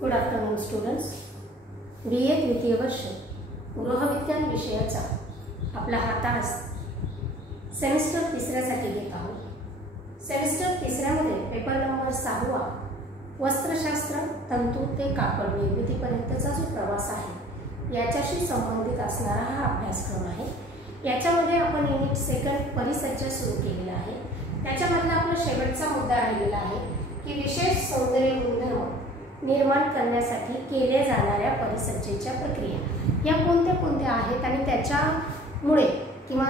Good afternoon students. BA तृतीय वर्ष गृहविज्ञान विषयाचा आपला हा तास सेमिस्टर तिसऱ्यासाठी घेत आहोत. सेमिस्टर तिसऱ्यामध्ये पेपर नंबर 6 वस्त्रशास्त्र तंतू ते कापड निर्मितीपर्यंतचा जो प्रवास आहे याच्याशी संबंधित असणारा हा अभ्यासक्रम आहे. याच्यामध्ये आपण युनिट 2 परिसज्जा सुरू केलेला आहे. त्याच्यामधला आपला शेवटचा मुद्दा राहिलेला आहे की विशेष सौंदर्य गुणधर्म निर्माण करण्यासाठी केल्या जाणाऱ्या परिसज्जेच्या प्रक्रिया या कोणत्या कोणत्या आहेत आणि त्याच्यामुळे किंवा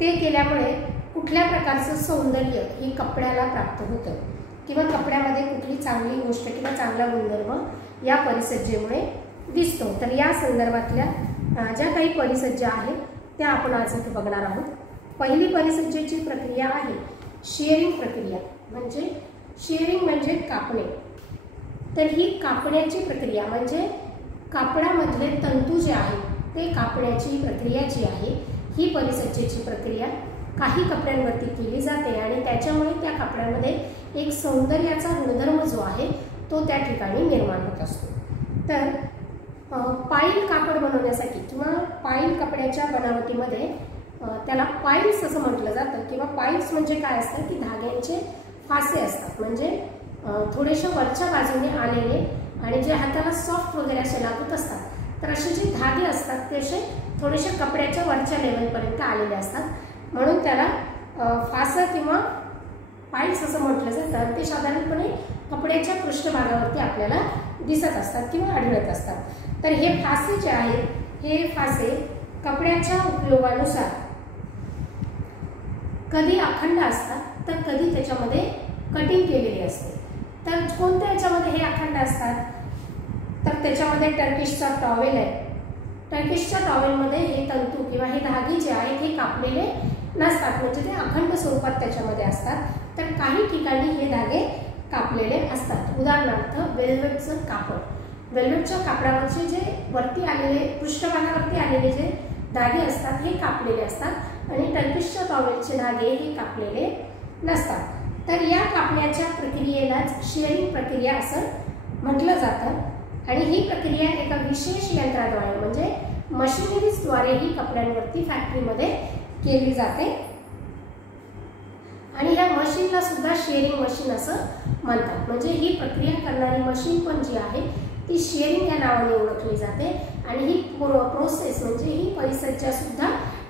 ते केल्यामुळे कुठल्या प्रकारचं सौंदर्य ही कपड्याला प्राप्त होतं किंवा कपड्यामध्ये कुठली चांगली गोष्ट किंवा चांगला गुणधर्म या परिसज्जेमुळे दिसतो. तर या संदर्भातल्या ज्या काही परिसज्जा आहेत त्या आपण आज इथे बघणार आहोत. पहिली परिसज्जेची प्रक्रिया आहे शिअरिंग प्रक्रिया. शिअरिंग म्हणजे कापणे. तर ही कापण्याची प्रक्रिया म्हणजे कापडामधले तंतू जे आहेत ते कापण्याची प्रक्रिया जी आहे ही परिसज्जेची प्रक्रिया काही कपड्यांवरती केली जाते आणि त्याच्यामुळे त्या कपड्यामध्ये एक सौंदर्याचा गुणधर्म जो आहे तो त्या ठिकाणी निर्माण होत असतो. तर पाईल कापड बनवण्यासाठी किंवा पाईल कपड्याच्या बनावटीमध्ये त्याला पाईल्स असं म्हटलं जातं किंवा पाईल्स म्हणजे काय असतं की धाग्यांचे फासे असतात. म्हणजे थोडेशा वरच्या बाजूने आलेले आणि जे हाताला सॉफ्ट वगैरे असे लागत असतात. तर असे जे धागे असतात ते असे थोडेसे कपड्याच्या वरच्या लेवलपर्यंत आलेले असतात म्हणून त्याला फासं किंवा पाईल्स असं म्हटलं जातं. ते साधारणपणे कपड्याच्या पृष्ठभागावरती आपल्याला दिसत असतात किंवा आढळत असतात. तर हे फासे जे आहेत हे फासे कपड्याच्या उपयोगानुसार कधी अखंड असतात तर कधी त्याच्यामध्ये कटिंग केलेली असते. तर कोणत्या याच्यामध्ये हे अखंड असतात तर त्याच्यामध्ये टर्किशचा टॉवेल आहे. टर्किशच्या टॉवेलमध्ये हे तंतू किंवा हे धागे जे आहेत हे कापलेले नसतात म्हणजे ते अखंड स्वरूपात त्याच्यामध्ये असतात. तर काही ठिकाणी हे धागे कापलेले असतात. उदाहरणार्थ वेल्वेटचं कापड. वेल्वेटच्या कापडावरचे जे वरती आलेले पृष्ठभागावरती आलेले जे धागे असतात हे कापलेले असतात आणि टर्किशच्या टॉवेलचे धागे हे कापलेले नसतात. तर या कापण्याच्या प्रक्रियेलाच शिअरिंग प्रक्रिया असं म्हटलं जातं आणि ही प्रक्रिया एका विशेष यंत्राद्वारे म्हणजे मशिनरीजद्वारे ही कपड्यांवरती फॅक्टरीमध्ये केली जाते आणि या मशीनला सुद्धा शिअरिंग मशीन असं म्हणतात. म्हणजे ही प्रक्रिया करणारी मशीन पण जी आहे ती शिअरिंग या नावाने ओळखली जाते आणि ही प्रोसेस म्हणजे ही परिसज्जा सुद्धा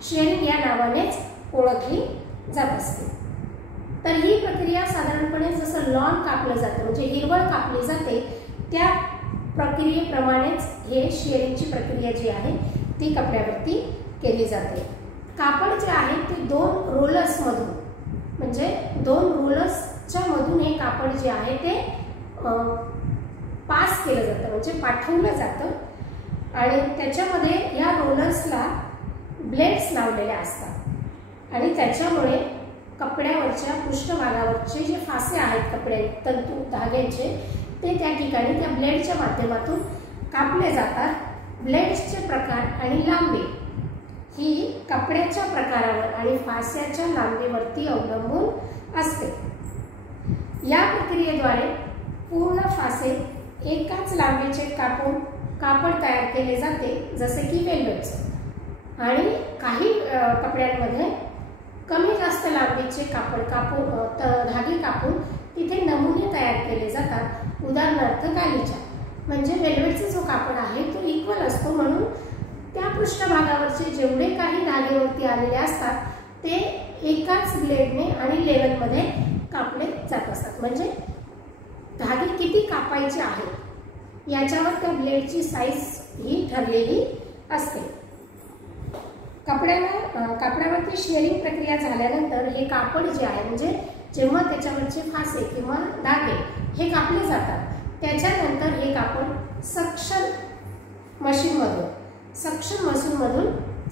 शिअरिंग या नावानेच ओळखली जात असते. तर ही प्रक्रिया साधारणपणे जसं लॉन कापलं जातं म्हणजे हिरवळ कापली जाते त्या प्रक्रियेप्रमाणेच हे शिअरिंगची प्रक्रिया जी आहे ती कपड्यावरती केली जाते. कापड जे आहे ते 2 रोलर्समधून म्हणजे 2 रोलर्सच्या मधून हे कापड जे आहे ते पास केलं जातं म्हणजे पाठवलं जातं आणि त्याच्यामध्ये या रोलर्सला ब्लेड्स लावलेले असतात आणि त्याच्यामुळे कपड्यावरच्या पृष्ठभागावरचे जे फासे आहेत कपडे तंतू धाग्यांचे ते त्या ठिकाणी त्या ब्लेडच्या माध्यमातून कापले जातात. ब्लेड्सचे प्रकार आणि लांबी ही कपड्याच्या प्रकारावर आणि फास्याच्या लांबीवरती अवलंबून असते. या प्रक्रियेद्वारे पूर्ण फासे एकाच लांबीचे कापून कापड तयार केले जाते जसे की वेल्वेटचं आणि काही कपड्यांमध्ये कमी जास्त लांबीचे कापड धागे कापून तिथे नमुने तयार केले जातात. उदाहरणार्थ गालीचा म्हणजे वेल्वेटचा जो कापड आहे तो इक्वल असतो म्हणून त्या पृष्ठभागावरचे जेवढे काही धागेवरती आलेले असतात ते एकाच ब्लेडने आणि लेवलमध्ये कापले जात असतात. म्हणजे धागे किती कापायचे आहेत याच्यावर त्या ब्लेडची साईज ही ठरलेली असते. कापडावरती शिअरिंग प्रक्रिया झाल्यानंतर हे कापड जे आहे म्हणजे जेव्हा त्याच्यावरचे फासे किंवा धागे हे कापले जातात त्याच्यानंतर हे कापड सक्शन मशीनमधून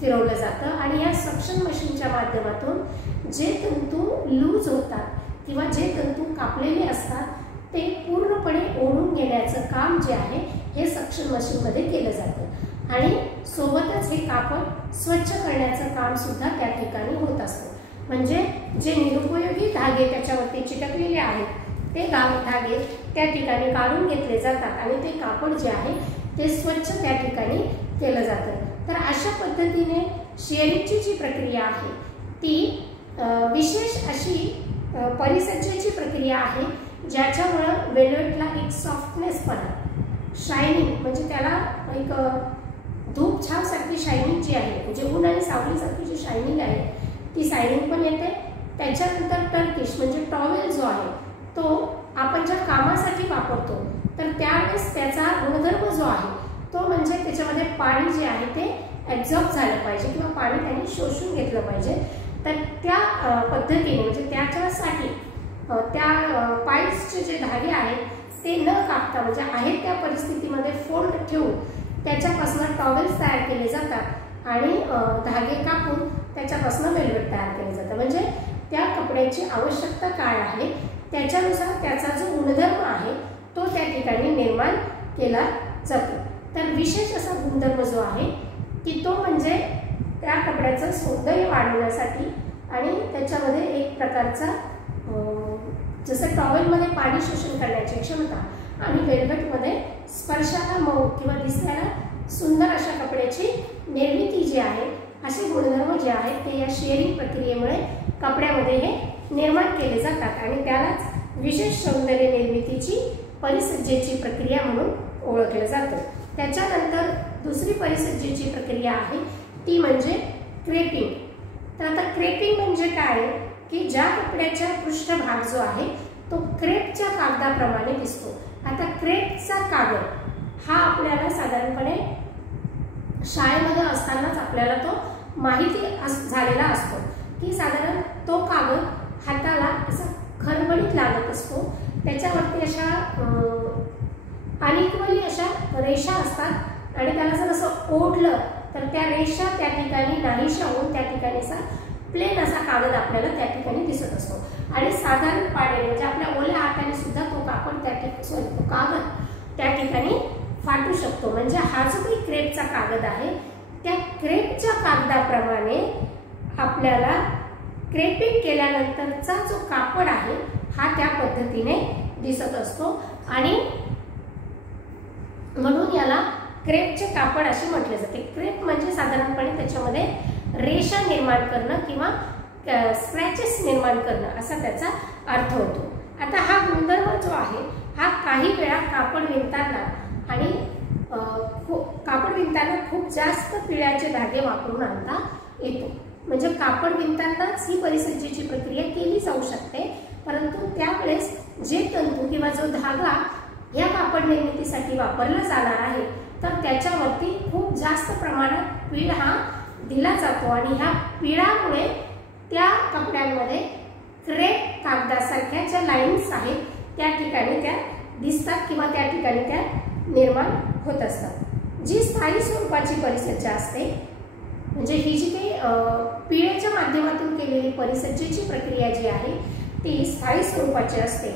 फिरवलं जातं आणि या सक्शन मशीनच्या माध्यमातून जे तंतू लूज होतात किंवा जे तंतू कापलेले असतात ते पूर्णपणे ओढून घेण्याचं काम जे आहे हे सक्शन मशीनमध्ये केलं जातं आणि सोबतच हे कापड स्वच्छ करण्याचं काम सुद्धा त्या ठिकाणी होत असतं. म्हणजे जे निरुपयोगी धागे त्याच्यावरती चिटकलेले आहेत ते धागे त्या ठिकाणी काढून घेतले जातात आणि ते कापड जे आहे ते स्वच्छ त्या ठिकाणी केलं जातं। तर अशा पद्धतीने शेअरिंगची जी प्रक्रिया आहे ती विशेष अशी परिसज्जेची प्रक्रिया आहे, ज्याच्यामुळे वेल्वेटला एक सॉफ्टनेस पणा, शायनिंग, म्हणजे त्याला एक धूप छाप सारखी शायनिंग जी आहे, म्हणजे ऊन आणि सावलीसारखी जी शायनिंग आहे ती शायनिंग पण येते। त्याच्यानंतर टर्किश म्हणजे टॉवेल जो आहे तो आपण ज्या कामासाठी वापरतो तर त्यावेळेस त्याचा गुणधर्म जो आहे तो म्हणजे त्याच्यामध्ये पाणी जे आहे ते ॲब्झॉर्ब झालं पाहिजे किंवा पाणी त्यांनी शोषून घेतलं पाहिजे। तर त्या पद्धतीने म्हणजे त्याच्यासाठी त्या पाईप्सचे जे धागे आहेत ते न कापता म्हणजे आहेत त्या परिस्थितीमध्ये फोल्ड ठेवून त्याच्यापासून टॉवेल्स तयार केले जातात आणि धागे कापून त्याच्यापासून वेल्वेट तयार केले जातं। म्हणजे त्या कपड्याची आवश्यकता काय आहे त्याच्यानुसार त्याचा जो गुणधर्म आहे तो त्या ठिकाणी निर्माण केला जातो। तर विशेष असा गुणधर्म जो आहे की तो म्हणजे त्या कपड्याचं सौंदर्य वाढवण्यासाठी आणि त्याच्यामध्ये एक प्रकारचा जसं टॉवेलमध्ये पाणी शोषण करण्याची क्षमता आणि वेल्वेटमध्ये स्पर्शाला मऊ किंवा दिसायला सुंदर अशा कपड्याची निर्मिती जी आहे, असे गुणधर्म जे आहेत ते या शेअरिंग प्रक्रियेमुळे कपड्यामध्ये हे निर्माण केले जातात आणि त्यालाच विशेष सौंदर्य निर्मितीची परिसज्जेची प्रक्रिया म्हणून ओळखलं जातं। त्याच्यानंतर दुसरी परिसज्जेची प्रक्रिया आहे ती म्हणजे क्रेपिंग। तर आता क्रेपिंग म्हणजे काय की ज्या कपड्याचा पृष्ठभाग जो आहे तो क्रेपच्या कागदाप्रमाणे दिसतो। आता क्रेपचा कागद हा आपल्याला साधारणपणे शाळेमध्ये असतानाच आपल्याला तो माहिती झालेला असतो की साधारण तो कागद हाताला असा खरबडीत लागत असतो, त्याच्यावरती अशा अनिक्वली अशा रेषा असतात आणि त्याला जर असं ओढलं तर त्या रेषा त्या ठिकाणी नाहीशा होऊन त्या ठिकाणी असा प्लेन असा कागद आपल्याला त्या ठिकाणी दिसत असतो आणि साधारण पाण्याने म्हणजे आपल्या ओल्या हाताने सुद्धा तो कापड त्या ठिकाणी तो कागद त्या ठिकाणी फाटू शकतो। म्हणजे हा जो काही क्रेपचा कागद आहे त्या क्रेपच्या कागदाप्रमाणे आपल्याला क्रेपिंग केल्यानंतरचा जो कापड आहे हा त्या पद्धतीने दिसत असतो आणि म्हणून याला क्रेपचे कापड असे म्हटले जाते। क्रेप म्हणजे साधारणपणे त्याच्यामध्ये रेषा निर्माण करणं किंवा स्क्रॅचेस निर्माण करणं असा त्याचा अर्थ होतो। आता हा गुणधर्म जो आहे हा काही वेळा कापड विणताना आणि कापड विणताना खूप जास्त पिळ्याचे धागे वापरून आणता येतो। म्हणजे कापड विणतानाच ही परिसज्जेची प्रक्रिया केली जाऊ शकते, परंतु त्यावेळेस जे तंतू किंवा जो धागा या कापड निर्मितीसाठी वापरला जाणार आहे तर त्याच्यावरती खूप जास्त प्रमाणात पीळ हा दिला जातो आणि ह्या पिळामुळे त्या कपड्यांमध्ये क्रेप कागदासारख्या ज्या लाईन्स आहेत त्या ठिकाणी त्या दिसतात किंवा त्या ठिकाणी त्या निर्माण होत असतात। जी स्थायी स्वरूपाची परिसज्जा असते म्हणजे ही जी काही पिळेच्या माध्यमातून केलेली परिसज्जेची प्रक्रिया जी आहे ती स्थायी स्वरूपाची असते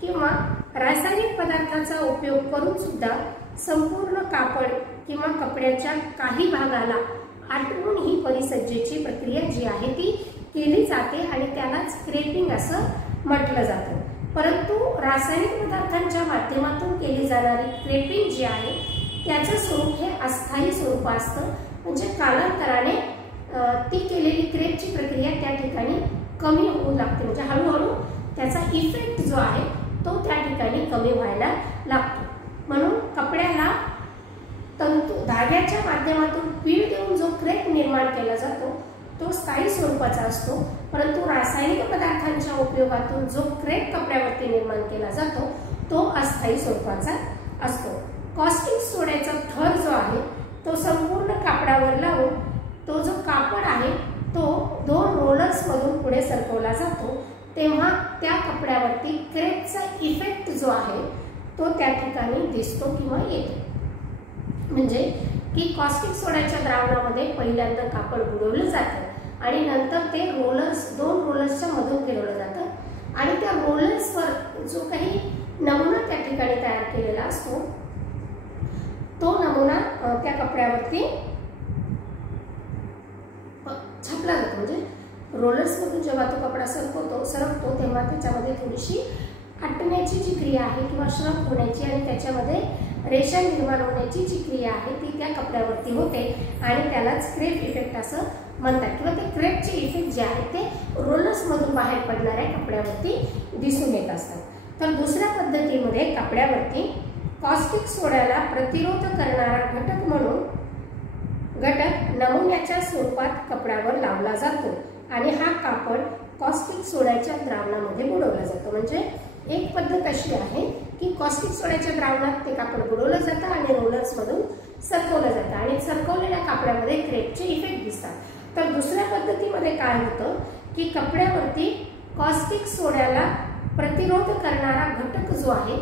किंवा रासायनिक पदार्थाचा उपयोग करून सुद्धा संपूर्ण कापड किंवा कपड्याच्या काही भागाला आटवून ही परिसज्जेची प्रक्रिया जी आहे ती केली जाते आणि त्यालाच क्रेपिंग असं म्हटलं जातं। परंतु रासायनिक पदार्थांच्या माध्यमातून केली जाणारी क्रेपिंग जी आहे त्याचं स्वरूप हे अस्थायी स्वरूप असतं। म्हणजे कालांतराने ती केलेली क्रेपची प्रक्रिया त्या ठिकाणी कमी होऊ लागते, म्हणजे हळूहळू त्याचा इफेक्ट जो आहे तो त्या ठिकाणी कमी व्हायला लागतो। म्हणून कपड्याला तंतू धाग्याच्या माध्यमातून पीळ देऊन जो क्रेप निर्माण केला जातो तो स्थायी स्वरूपाचा असतो, परंतु रासायनिक पदार्थांच्या उपयोगातून जो क्रेप कपड्यावरती निर्माण केला जातो तो अस्थायी स्वरूपाचा असतो। कॉस्टिक सोड्याचा थर जो आहे तो संपूर्ण कापडावर लावून तो जो कापड आहे तो 2 रोलर्स मधून पुढे सरकवला जातो, तेव्हा त्या कपड्यावरती क्रेपचा इफेक्ट जो आहे तो त्या ठिकाणी दिसतो किंवा येतो। म्हणजे की कॉस्टिक सोड्याच्या द्रावणामध्ये पहिल्यांदा कापड बुडवलं जातं आणि नंतर ते रोलर्स 2 रोलर्सच्या मधून फिरवलं जातं आणि त्या रोलर्सवर जो काही नमुना त्या ठिकाणी तयार केलेला असतो तो नमुना त्या कपड्यावरती छापला जातो। म्हणजे रोलर्स मधून जेव्हा तो कपडा सरकतो तेव्हा त्याच्यामध्ये थोडीशी हटण्याची जी क्रिया आहे किंवा श्रम होण्याची आणि त्याच्यामध्ये रेषा निर्माण होण्याची जी क्रिया आहे ती त्या कपड्यावरती होते आणि त्यालाच क्रेप इफेक्ट असं म्हणतात किंवा ते क्रेपचे इफेक्ट जे आहेत ते रोलर्समधून बाहेर पडणाऱ्या कपड्यावरती दिसून येत असतात। तर दुसऱ्या पद्धतीमध्ये कपड्यावरती कॉस्टिक सोड्याला प्रतिरोध करणारा घटक म्हणून नमुन्याच्या स्वरूपात कपड्यावर लावला जातो आणि हा कापड कॉस्टिक सोड्याच्या द्रावणामध्ये बुडवला जातो। म्हणजे एक पद्धत अशी आहे की कॉस्टिक सोड्याच्या द्रावणात ते कापड बुडवलं जातं आणि रोलर्समधून सरकवलं जातं आणि सरकवलेल्या कापडामध्ये क्रेपचे इफेक्ट दिसतात। तर दुसऱ्या पद्धतीमध्ये काय होतं की कपड्यावरती कॉस्टिक सोड्याला प्रतिरोध करणारा घटक जो आहे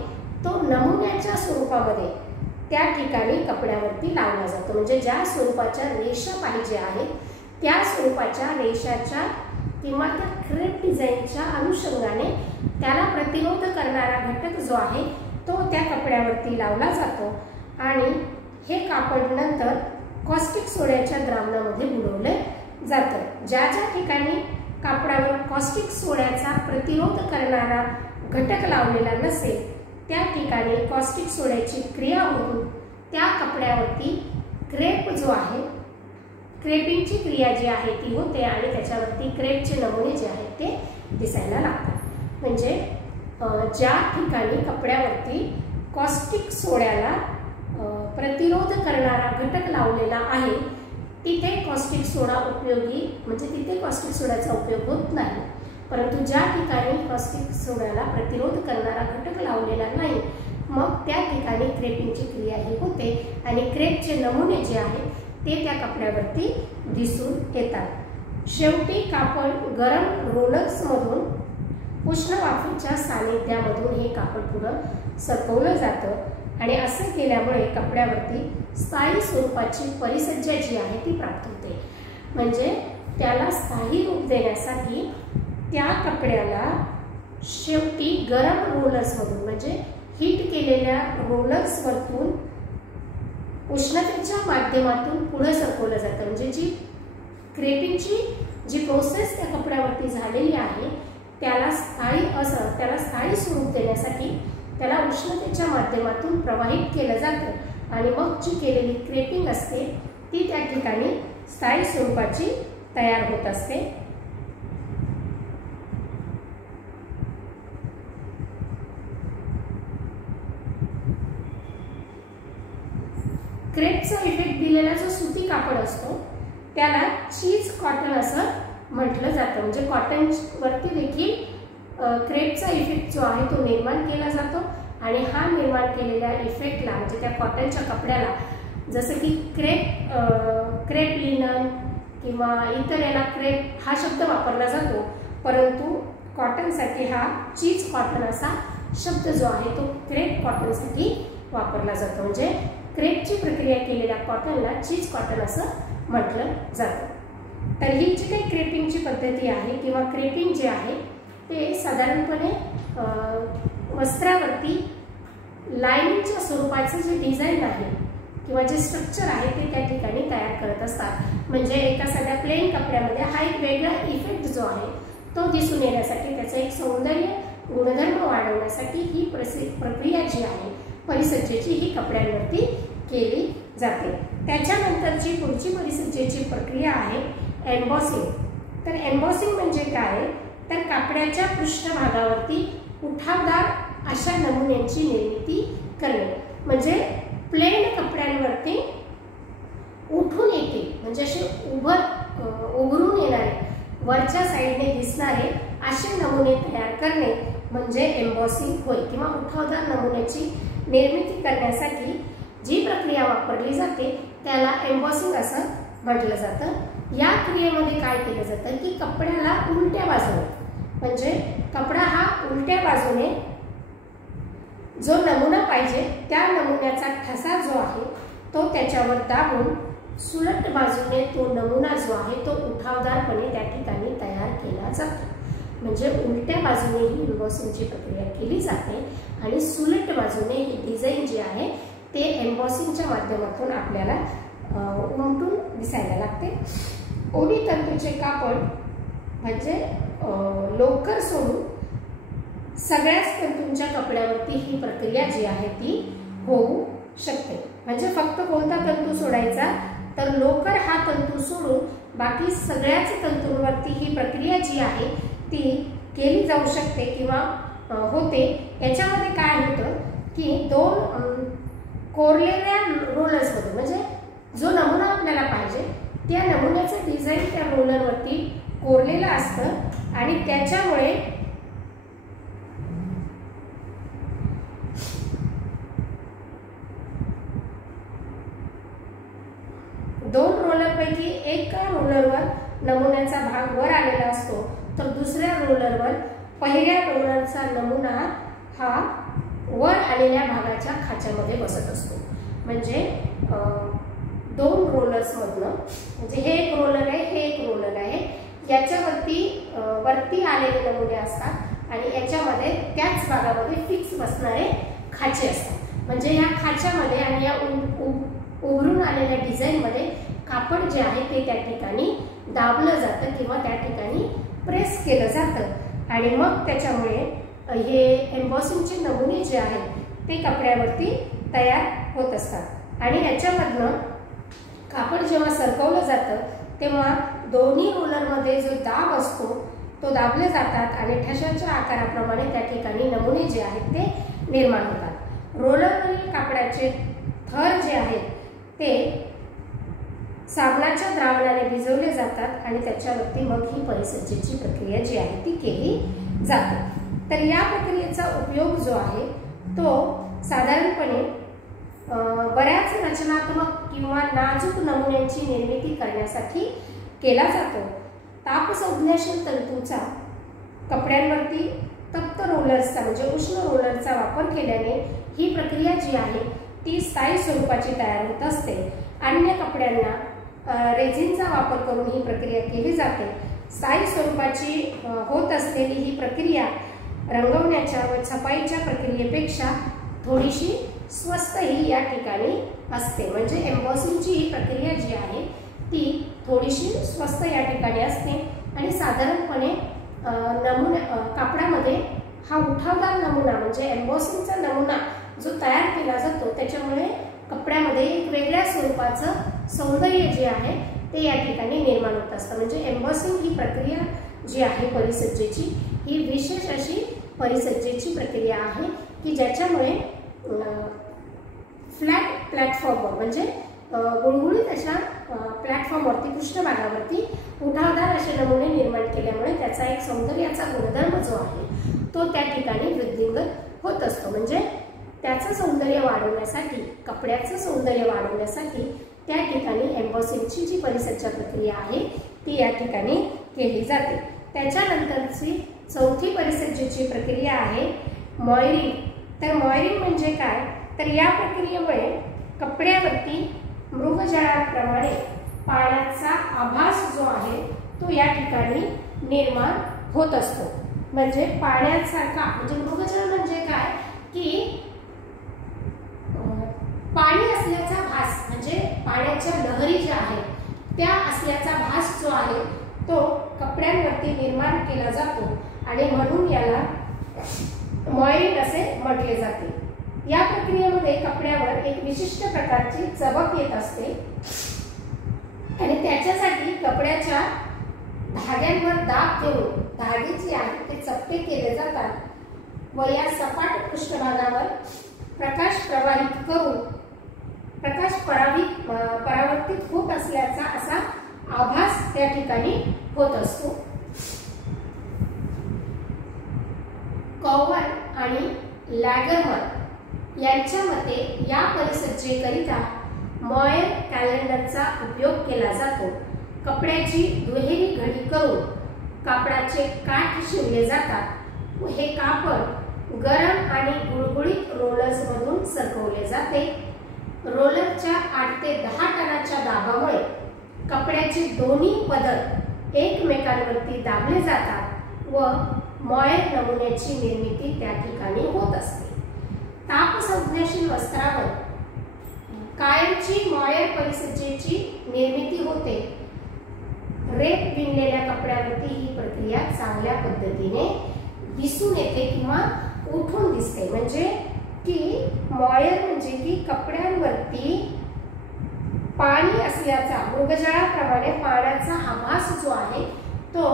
तो नमुन्याच्या स्वरूपामध्ये त्या ठिकाणी कपड्यावरती लावला जातो। म्हणजे ज्या स्वरूपाच्या रेषा पाहिजे आहेत त्या स्वरूपाच्या रेषाच्या किंवा त्या क्रेप डिझाईनच्या अनुषंगाने त्याला प्रतिरोध करणारा घटक जो आहे तो त्या कपड्यावरती लावला जातो आणि हे कापड नंतर कॉस्टिक सोड्याच्या द्रावणामध्ये बुडवले जातं। ज्या ज्या ठिकाणी कापडावर कॉस्टिक सोड्याचा प्रतिरोध करणारा घटक लावलेला नसेल त्या ठिकाणी कॉस्टिक सोड्याची क्रिया होऊन त्या कपड्यावरती क्रेप जो आहे क्रेपिंगची क्रिया जी आहे ती होते आणि त्याच्यावरती क्रेपचे नमुने जे आहेत ते दिसायला लागतात। म्हणजे ज्या ठिकाणी कपड्यावरती कॉस्टिक सोड्याला प्रतिरोध करणारा घटक लावलेला आहे तिथे कॉस्टिक सोडा उपयोगी म्हणजे तिथे कॉस्टिक सोड्याचा उपयोग होत नाही, परंतु ज्या ठिकाणी कॉस्टिक सोड्याला प्रतिरोध करणारा घटक लावलेला नाही मग त्या ठिकाणी क्रेपिंगची क्रिया ही होते आणि क्रेपचे नमुने जे आहेत ते त्या कपड्यावरती दिसून येतात। शेवटी कापड गरम रोलर्समधून उष्ण वाफेच्या सानिध्यामधून हे कापड पुढं सरकवलं जातं आणि असं केल्यामुळे कपड्यावरती स्थायी स्वरूपाची परिसज्जा जी आहे ती प्राप्त होते। म्हणजे त्याला स्थायी रूप देण्यासाठी त्या कपड्याला शेवटी गरम रोलर्समधून म्हणजे हीट केलेल्या रोलर्सवरतून उष्णतेच्या माध्यमातून पुढे सरकवलं जातं। म्हणजे जी क्रेपिंगची जी प्रोसेस त्या कपड्यावरती झालेली आहे त्याला स्थायी स्वरूप देण्यासाठी त्याला उष्णतेच्या माध्यमातून प्रवाहित केलं जातं आणि मग जी केलेली क्रेपिंग असते ती त्या ठिकाणी स्थायी स्वरूपाची तयार होत असते। क्रेपचा इफेक्ट दिलेला जो सुती कापड असतो त्याला चीज कॉटन असं म्हटलं जातं। म्हणजे कॉटन वरती देखील क्रेपचा इफेक्ट जो आहे तो निर्माण केला जातो आणि हा निर्माण केलेल्या इफेक्टला म्हणजे त्या कॉटनच्या कपड्याला जसं की क्रेप लिनन किंवा इतर याला क्रेप हा शब्द वापरला जातो, परंतु कॉटनसाठी हा चीज कॉटन असा शब्द जो आहे तो क्रेप कॉटनसाठी वापरला जातो। म्हणजे क्रेपची प्रक्रिया केलेल्या कॉटनला चीज कॉटन असं म्हटलं जातं। तर ही जी काही क्रेपिंगची पद्धती आहे किंवा क्रेपिंग जे आहे ते साधारणपणे वस्त्रावरती लाईनिंगच्या स्वरूपाचं जे डिझाईन आहे किंवा जे स्ट्रक्चर आहे ते त्या ठिकाणी तयार करत असतात। म्हणजे एका साध्या प्लेन कपड्यामध्ये हा एक वेगळा इफेक्ट जो आहे तो दिसून येण्यासाठी त्याचं एक सौंदर्य गुणधर्म वाढवण्यासाठी ही प्रक्रिया जी आहे परिसज्जेची ही कपड्यांवरती केली जाते। त्याच्यानंतरची पुढची परिसज्जेची प्रक्रिया आहे एम्बॉसिंग। तर एम्बॉसिंग म्हणजे काय तर कापडाच्या पृष्ठभागावरती उठावदार अशा नमुन्यांची निर्मिती करणे। म्हणजे प्लेन कपड्यांवरती उठून येते म्हणजे असे उभरून येणारे वरच्या साईडने दिसणारे असे नमुने तयार करणे म्हणजे एम्बॉसिंग होय किंवा उठावदार नमुन्याची निर्मिती करण्यासाठी जी प्रक्रिया वापरली जाते त्याला एम्बॉसिंग असं म्हटलं जातं। या क्रियेमध्ये काय केलं जातं की कपड्याला उलट्या बाजूने म्हणजे कपडा हा उलट्या बाजूने जो नमुना पाहिजे त्या नमुन्याचा ठसा जो आहे तो त्याच्यावर दाबून सुलट बाजूने तो नमुना जो आहे तो उठावदारपणे त्या ठिकाणी तयार केला जातो। म्हणजे उलट्या बाजूने ही एम्बॉसिंगची प्रक्रिया केली जाते आणि सुलट बाजूने ही डिझाईन जी आहे ते एम्बॉसिंगच्या माध्यमातून आपल्याला उमटून दिसायला लागते। ओढी तंतूचे कापड म्हणजे लोकर सोडून सगळ्याच तंतूंच्या कपड्यावरती ही प्रक्रिया जी आहे ती होऊ शकते. म्हणजे फक्त कोणता तंतू सोडायचा, तर लोकर हा तंतू सोडून बाकी सगळ्याच तंतूंवरती ही प्रक्रिया जी आहे ती केली जाऊ शकते किंवा होते. याच्यामध्ये काय होतं की दोन कोरलेल्या रोलर्समध्ये, म्हणजे जो नमुना आपल्याला पाहिजे त्या नमुन्याचं डिझाईन त्या रोलरवरती कोरलेलं असतं आणि त्याच्यामुळे दोन रोलरपैकी एका रोलरवर नमुन्याचा भाग वर आलेला असतो, तर दुसऱ्या रोलरवर पहिल्या रोलरचा नमुना हा वर आलेल्या भागाच्या खाच्यामध्ये बसत असतो. म्हणजे दोन रोलर्समधनं, म्हणजे हे एक रोलर आहे, हे एक रोलर आहे, याच्यावरती वरती आलेले नमुने असतात आणि याच्यामध्ये त्याच भागामध्ये फिक्स बसणारे खाचे असतात. म्हणजे या खाच्यामध्ये आणि या उभरून आलेल्या डिझाईनमध्ये कापड जे आहे ते त्या ठिकाणी दाबलं जातं किंवा त्या ठिकाणी प्रेस केलं जातं आणि मग त्याच्यामुळे हे एम्बॉसिंगचे नमुने जे आहेत ते कपड्यावरती तयार होत असतात. आणि याच्यामधनं कापड जेव्हा सरकवलं जातं तेव्हा दोन्ही रोलरमध्ये जो दाब असतो तो दाबले जातात आणि ठशाच्या आकाराप्रमाणे त्या ठिकाणी नमुने जे आहेत ते निर्माण होतात. रोलरवरील कापडाचे थर जे आहेत ते साबणाच्या द्रावणाने भिजवले जातात आणि त्याच्यावरती मग ही परिसज्जेची प्रक्रिया जी आहे ती केली जाते. तर या प्रक्रियेचा उपयोग जो आहे तो साधारणपणे बऱ्याच रचनात्मक किंवा नाजूक नमुन्यांची निर्मिती करण्यासाठी केला जातो. तापसंज्ञाशील तंतूचा कपड्यांवरती तप्त रोलर्सचा म्हणजे उष्ण रोलरचा वापर केल्याने ही प्रक्रिया जी आहे ती स्थायी स्वरूपाची तयार होत असते. अन्य कपड्यांना रेझिनचा वापर करून ही प्रक्रिया केली जाते. स्थायी स्वरूपाची होत असलेली ही प्रक्रिया रंगवण्याच्या व छपाईच्या प्रक्रियेपेक्षा थोडीशी स्वस्त ही या ठिकाणी असते. म्हणजे एम्बॉसिंगची ही प्रक्रिया जी आहे ती थोडीशी स्वस्त या ठिकाणी असते आणि साधारणपणे कापडामध्ये हा उठावदार नमुना म्हणजे एम्बॉसिंगचा नमुना जो तयार केला जातो त्याच्यामुळे कपड्यामध्ये एक वेगळ्या स्वरूपाचं सौंदर्य जे आहे ते या ठिकाणी निर्माण होत असतं. म्हणजे एम्बॉसिंग ही प्रक्रिया जी आहे परिसज्जेची ही विशेष अशी परिसज्जेची प्रक्रिया आहे की ज्याच्यामुळे फ्लॅट प्लॅटफॉर्मवर म्हणजे गुळगुळीत अशा प्लॅटफॉर्मवरती पृष्ठभागावरती उठावदार असे नमुने निर्माण केल्यामुळे त्याचा एक सौंदर्याचा गुणधर्म जो आहे तो त्या ठिकाणी वृद्धिंगत होत असतो. म्हणजे त्याचं सौंदर्य वाढवण्यासाठी कपड्याचं सौंदर्य वाढवण्यासाठी त्या ठिकाणी एम्बॉसिंगची जी परिसज्जा प्रक्रिया आहे ती या ठिकाणी केली जाते. त्याच्यानंतरची चौथी परिसज्जेची प्रक्रिया आहे मॉयरिंग. तर मॉयरिंग म्हणजे काय, तर या प्रक्रियेमुळे कपड्यावरती मृगजळाप्रमाणे पाण्याचा आभास जो आहे तो या ठिकाणी निर्माण होत असतो. म्हणजे पाण्यासारखा म्हणजे मृगजळ म्हणजे काय की पाणी असल्याचा भास म्हणजे पाण्याच्या लहरी ज्या आहेत त्या असल्याचा भास जो आहे तो कपड्यांवरती निर्माण केला जातो आणि म्हणून याला मॉयरिंग असे म्हटले जाते. या प्रक्रियेमध्ये कपड्यावर एक विशिष्ट प्रकारची चमक येत असते आणि त्याच्यासाठी कपड्याच्या धाग्यांवर दाब देऊन धागे जे आहेत ते चपटे केले जातात व या सपाट पृष्ठभागावर प्रकाश प्रवाहित करून प्रकाश परावर्तित होत असल्याचा असा आभास त्या ठिकाणी होत असतो. कॉवर आणि लॅगरमन यांच्या मते या परिसज्जेकरिता मॉयर कॅलेंडरचा उपयोग केला जातो. कपड्याची दुहेरी घडी करून कापडाचे काठ शिवले जातात व हे कापड गरम आणि गुळगुळीत रोलर्समधून सरकवले जाते. रोलरच्या 8 ते 10 टनाच्या दाबामुळे कपड्याचे दोन्ही पदर एकमेकांवरती दाबले जातात व मॉयर नमुन्याची निर्मिती त्या ठिकाणी होत असते. तापसंज्ञाशील वस्त्रावर कायमची मॉयर परिसज्जेची निर्मिती होते. रेप विणलेल्या कपड्यावरती ही प्रक्रिया चांगल्या पद्धतीने दिसून येते किंवा उठून दिसते. म्हणजे की मॉयर म्हणजे की कपड्यांवरती पाणी असल्याचा, मृगजळाप्रमाणे पाण्याचा आभास जो आहे तो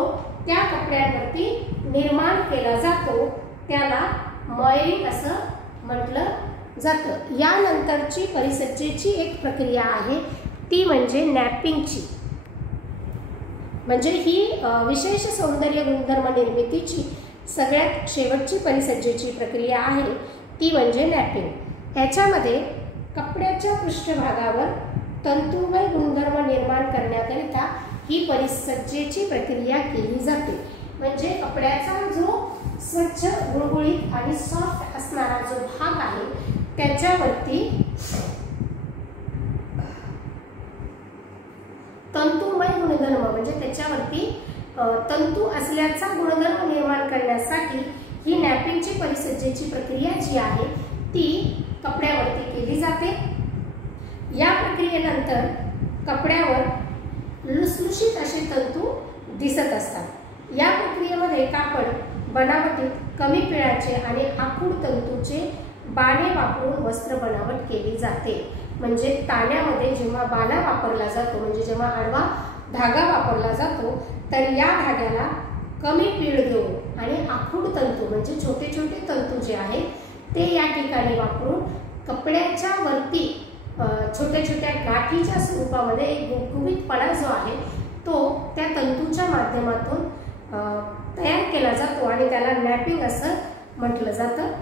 त्या कपड्यांवरती निर्माण केला जातो, त्याला मॉयरिंग असं म्हटलं जातं. यानंतरची परिसज्जेची एक प्रक्रिया आहे ती म्हणजे नॅपिंगची. म्हणजे ही विशेष सौंदर्य गुणधर्म निर्मितीची सगळ्यात शेवटची परिसज्जेची प्रक्रिया आहे ती म्हणजे नॅपिंग. ह्याच्यामध्ये कपड्याच्या पृष्ठभागावर तंतुमय गुणधर्म निर्माण करण्याकरिता ही परिसज्जेची प्रक्रिया केली जाते. म्हणजे कपड्याचा जो स्वच्छ, गुळगुळीत आणि सॉफ्ट असणारा जो भाग आहे त्याच्यावरती तंतुमय गुणधर्म म्हणजे त्याच्यावरती तंतू असल्याचा गुणधर्म निर्माण करण्यासाठी ही नॅपिंगची परिसज्जेची प्रक्रिया जी आहे ती कपड्यावरती केली जाते. या प्रक्रियेनंतर कपड्यावर लुसलुशीत असे तंतू दिसत असतात. या प्रक्रियेमध्ये कापड बनावटीत कमी पिळाचे आणि आखूड तंतूचे बाणे वापरून वस्त्र बनावट केली जाते. म्हणजे ताण्यामध्ये जेव्हा बाणा वापरला जातो, म्हणजे जेव्हा आडवा धागा वापरला जातो, तर या धाग्याला कमी पीळ देऊन आणि आखूड तंतू म्हणजे छोटे छोटे तंतू जे आहेत ते या ठिकाणी वापरून कपड्याच्या वरती छोट्या छोट्या गाठीच्या स्वरूपामध्ये एक गुबगुबीतपणा जो आहे तो त्या तंतूच्या माध्यमातून तयार केला जातो आणि त्याला नॅपिंग असं म्हटलं जातं.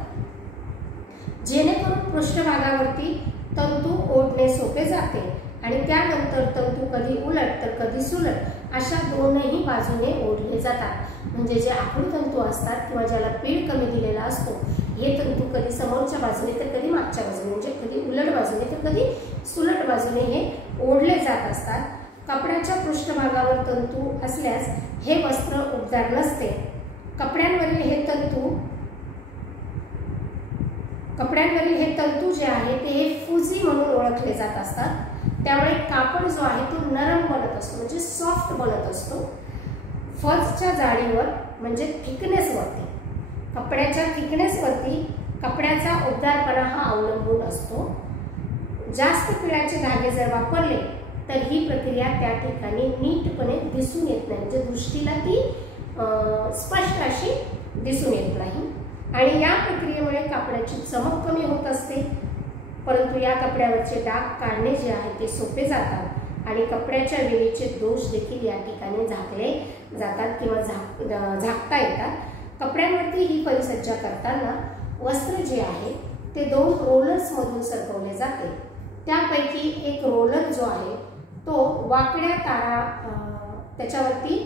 जेणेकरून पृष्ठभागावरती तंतू ओढणे सोपे जाते आणि त्यानंतर तंतू कधी उलट तर कधी सुलट अशा दोनही बाजूने ओढले जातात. म्हणजे जे आखूड तंतू असतात किंवा ज्याला पीळ कमी दिलेला असतो हे तंतू कधी समोरच्या बाजूने तर कधी मागच्या बाजूने, म्हणजे कधी उलट बाजूने तर कधी सुलट बाजूने हे ओढले जात असतात. कपड्याच्या पृष्ठभागावर तंतू असल्यास हे वस्त्र उबदार नसते. कपड्यांवरील हे तंतू जे आहे ते फुजी म्हणून ओळखले जात असतात. त्यामुळे कापड जो आहे तो नरम बनत असतो, म्हणजे सॉफ्ट बनत असतो. फजच्या जाडीवर म्हणजे थिकनेसवरती, कपड्याच्या थिकनेसवरती कपड्याचा उबदारपणा हा अवलंबून असतो. जास्त पिळाचे धागे जर वापरले तर ही प्रक्रिया त्या ठिकाणी नीटपणे दिसून येत नाही, म्हणजे दृष्टीला ती स्पष्ट अशी दिसून येत नाही. आणि या प्रक्रियेमुळे कापडाची चमक कमी होत असते, परंतु या कपड्यावरचे डाग काढणे जे आहे ते सोपे जातात आणि कपड्याच्या विणीचे दोष देखील या ठिकाणी झाकले जातात किंवा झाकता येतात. कपड्यांवरती ही परिसज्जा करताना वस्त्र जे आहे ते 2 रोलर्समधून सरकवले जाते. त्यापैकी एक रोलर जो आहे तो वाकड्या तारा, त्याच्यावरती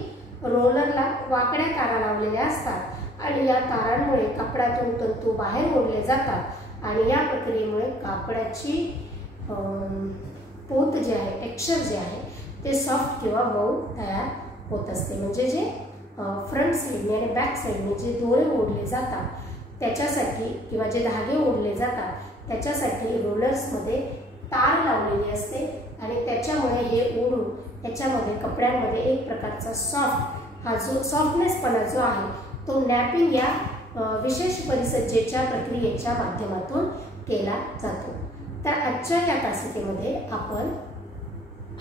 रोलरला वाकड्या तारा लावलेल्या असतात आणि या तारांमुळे कपड्यातून तंतू बाहेर ओढले जातात आणि या प्रक्रियेमुळे कापडाची पोत जे आहे, टेक्स्चर जे आहे ते सॉफ्ट किंवा मऊ तयार होत असते. म्हणजे जे फ्रंट साईडने आणि बॅक साईडने जे दोरे ओढले जातात त्याच्यासाठी किंवा जे धागे ओढले जातात त्याच्यासाठी रोलर्समध्ये तार लावलेली असते आणि त्याच्यामुळे हे ओढून त्याच्यामध्ये कपड्यांमध्ये एक प्रकारचा सॉफ्ट, हा जो सॉफ्टनेसपणा जो आहे तो नॅपिंग या विशेष परिसज्जेच्या प्रक्रियेच्या माध्यमातून केला जातो. तर आजच्या या तासिकेमध्ये आपण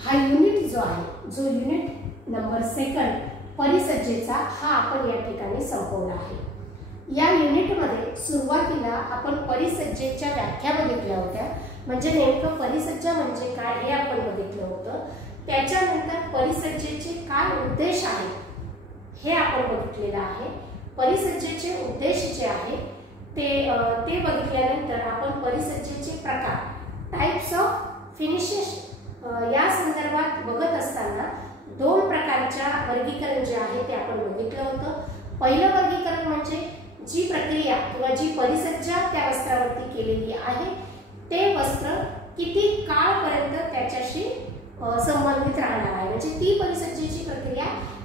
हा युनिट जो आहे, जो युनिट नंबर 2 परिसज्जेचा, हा आपण या ठिकाणी संपवला आहे. या युनिटमध्ये सुरुवातीला आपण परिसज्जेच्या व्याख्या बघितल्या होत्या, म्हणजे नेमकं परिसज्जा म्हणजे काय हे आपण बघितलं होतं. त्याच्यानंतर परिसज्जेचे काय उद्देश आहेत हे आपण बघितलेलं आहे. परिसज्जेचे उद्देश जे आहे ते बघितल्यानंतर आपण परिसज्जेचे प्रकार, टाइप्स ऑफ फिनिशेस या संदर्भात बघत असताना 2 प्रकारच्या वर्गीकरण जे आहे ते आपण बघितलं होतं. पहिलं वर्गीकरण म्हणजे जी प्रक्रिया किंवा जी परिसज्जा त्या वस्त्रावरती केलेली आहे ते वस्त्र किती काळपर्यंत त्याच्याशी संबंधित राहणार आहे, म्हणजे ती परिसज्जेची प्रक्रिया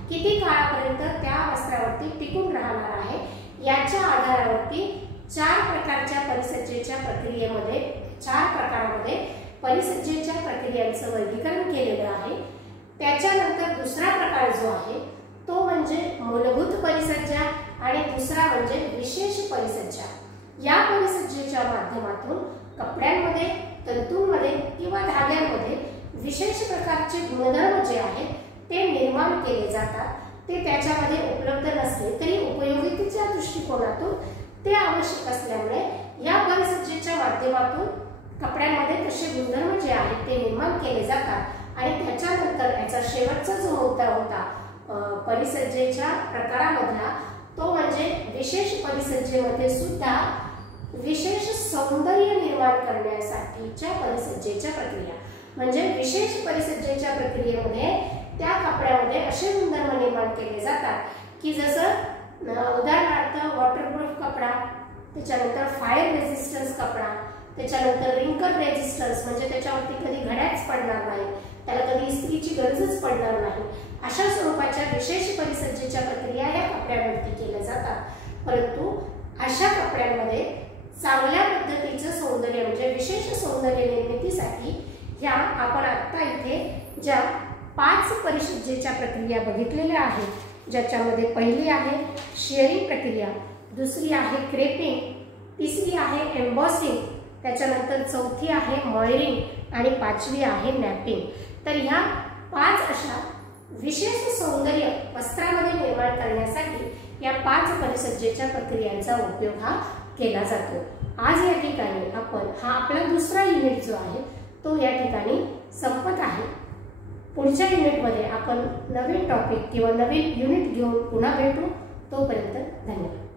किती काळापर्यंत त्या वस्त्रावरती टिकून राहणार आहे याच्या आधारावरती 4 प्रकारच्या परिसज्जेच्या प्रक्रियेमध्ये 4 प्रकारामध्ये परिसज्जेच्या प्रक्रियांचं वर्गीकरण केलेलं आहे. त्याच्यानंतर दुसरा प्रकार जो आहे तो म्हणजे मूलभूत परिसज्जा आणि दुसरा म्हणजे विशेष परिसज्जा। या परिसज्जेच्या माध्यमातून कपड्यांमध्ये, तंतूंमध्ये किंवा धाग्यांमध्ये विशेष प्रकारचे गुणधर्म जे आहेत ते निर्माण केले जातात। ते त्याच्यामध्ये उपलब्ध नसले तरी उपयोगितेच्या दृष्टिकोनातून ते आवश्यक असल्यामुळे या परिसज्जेच्या माध्यमातून कपड्यांमध्ये तसे गुणधर्म जे आहेत ते निर्माण केले जातात। आणि त्याच्यानंतर याचा शेवटचा जो मुद्दा होता परिसज्जेच्या प्रकारामधला तो म्हणजे विशेष परिसज्जेमध्ये सुद्धा विशेष सौंदर्य निर्माण करण्यासाठीच्या परिसज्जेच्या प्रक्रिया। म्हणजे विशेष परिसज्जेच्या प्रक्रियेमध्ये त्या कपड्यामध्ये असे गुणधर्म निर्माण केले जातात की जसं उदाहरणार्थ वॉटरप्रूफ कपडा, त्याच्यानंतर फायर रेजिस्टन्स कपडा, त्याच्यानंतर रिंकल रेजिस्टन्स म्हणजे त्याच्यावरती कधी घड्याच पडणार नाही, त्याला कधी इस्त्रीची गरजच पडणार नाही, अशा स्वरूपाच्या विशेष परिसज्जेच्या प्रक्रिया या कपड्यांवरती केल्या जातात। परंतु अशा कपड्यांमध्ये चांगल्या पद्धतीचं सौंदर्य म्हणजे विशेष सौंदर्य निर्मितीसाठी ह्या आपण आता इथे ज्या 5 परिसज्जेच्या प्रक्रिया बघितलेल्या आहेत, ज्याच्यामध्ये पहिली आहे शेअरिंग प्रक्रिया, दुसरी आहे क्रेपिंग, तिसरी आहे एम्बॉसिंग, त्याच्यानंतर चौथी आहे मॉयरिंग आणि पाचवी आहे नॅपिंग। तर ह्या 5 अशा विशेष सौंदर्य वस्त्रामध्ये निर्माण करण्यासाठी या 5 परिसज्जेच्या प्रक्रियांचा उपयोग हा केला जातो। आज या ठिकाणी आपण हा आपला दुसरा युनिट जो आहे तो या ठिकाणी संपत आहे। पुढच्या युनिटमध्ये आपण नवीन टॉपिक किंवा नवीन युनिट घेऊन पुन्हा भेटू। तोपर्यंत धन्यवाद।